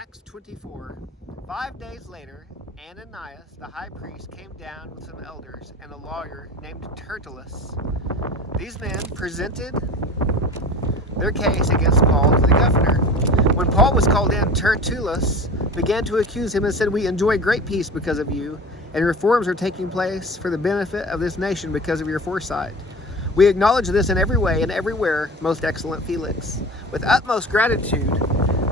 Acts 24. 5 days later, Ananias, the high priest, came down with some elders and a lawyer named Tertullus. These men presented their case against Paul to the governor. When Paul was called in, Tertullus began to accuse him and said, "We enjoy great peace because of you, and reforms are taking place for the benefit of this nation because of your foresight. We acknowledge this in every way and everywhere, most excellent Felix, with utmost gratitude,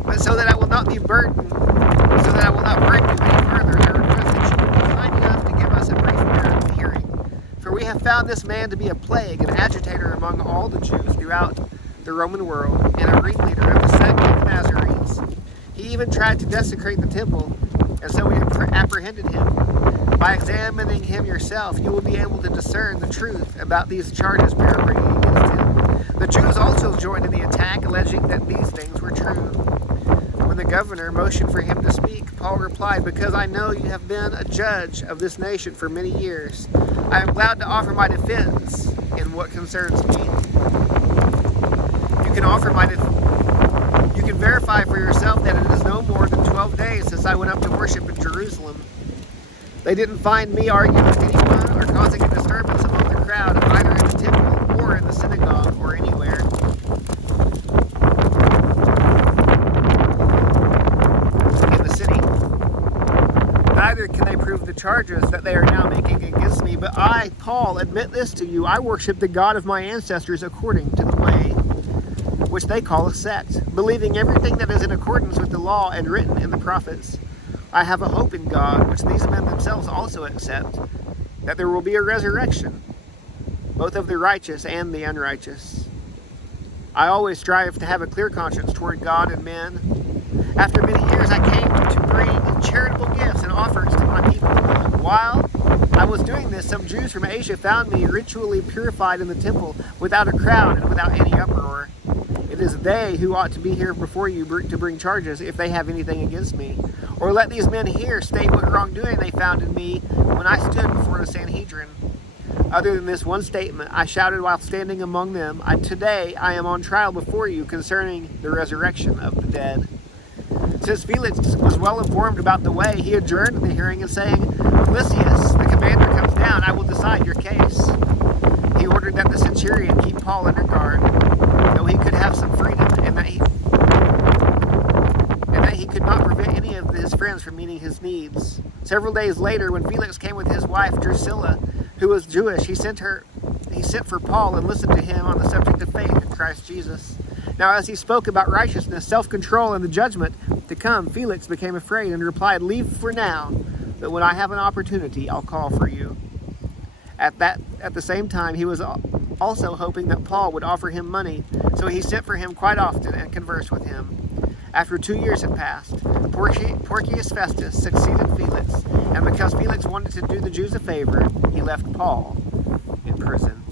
but so that I will not burden you any further, I request that you will be kind enough to give us a brief hearing. For we have found this man to be a plague, an agitator among all the Jews throughout the Roman world, and a ringleader of the sect of the Nazarenes. He even tried to desecrate the temple, and so we apprehended him. By examining him yourself, you will be able to discern the truth about these charges we are bringing against him." The Jews also joined in the attack, alleging that these things were true. When the governor motioned for him to speak, Paul replied, "Because I know you have been a judge of this nation for many years, I am glad to offer my defense in what concerns me. You can verify for yourself that it is no more than 12 days since I went up to worship in Jerusalem. They didn't find me arguing with anyone or causing a disturbance among the crowd, either in the temple or in the synagogue or anywhere. In the city. Neither can they prove the charges that they are now making against me, but I, Paul, admit this to you. I worship the God of my ancestors according to the way, which they call a sect, believing everything that is in accordance with the law and written in the prophets. I have a hope in God, which these men themselves also accept, that there will be a resurrection, both of the righteous and the unrighteous. I always strive to have a clear conscience toward God and men. After many years, I came to bring charitable gifts and offerings to my people. While I was doing this, some Jews from Asia found me ritually purified in the temple, without a crowd and without any uproar. It is they who ought to be here before you to bring charges if they have anything against me. Or let these men here state what wrongdoing they found in me when I stood before the Sanhedrin. Other than this one statement I shouted while standing among them, today I am on trial before you concerning the resurrection of the dead." Since Felix was well informed about the way, he adjourned the hearing and saying, "When Lysias, the commander, comes down, I will decide your case." He ordered that the centurion keep Paul under guard, though he could have some freedom, and that he could not prevent any of his friends from meeting his needs. Several days later, when Felix came with his wife Drusilla, who was Jewish, he sent for Paul and listened to him on the subject of faith in Christ Jesus. Now, as he spoke about righteousness, self-control, and the judgment to come, Felix became afraid and replied, "Leave for now, but when I have an opportunity, I'll call for you." At the same time, he was also hoping that Paul would offer him money, so he sent for him quite often and conversed with him. After 2 years had passed, Porcius Festus succeeded Felix, and because Felix wanted to do the Jews a favor, he left Paul in prison.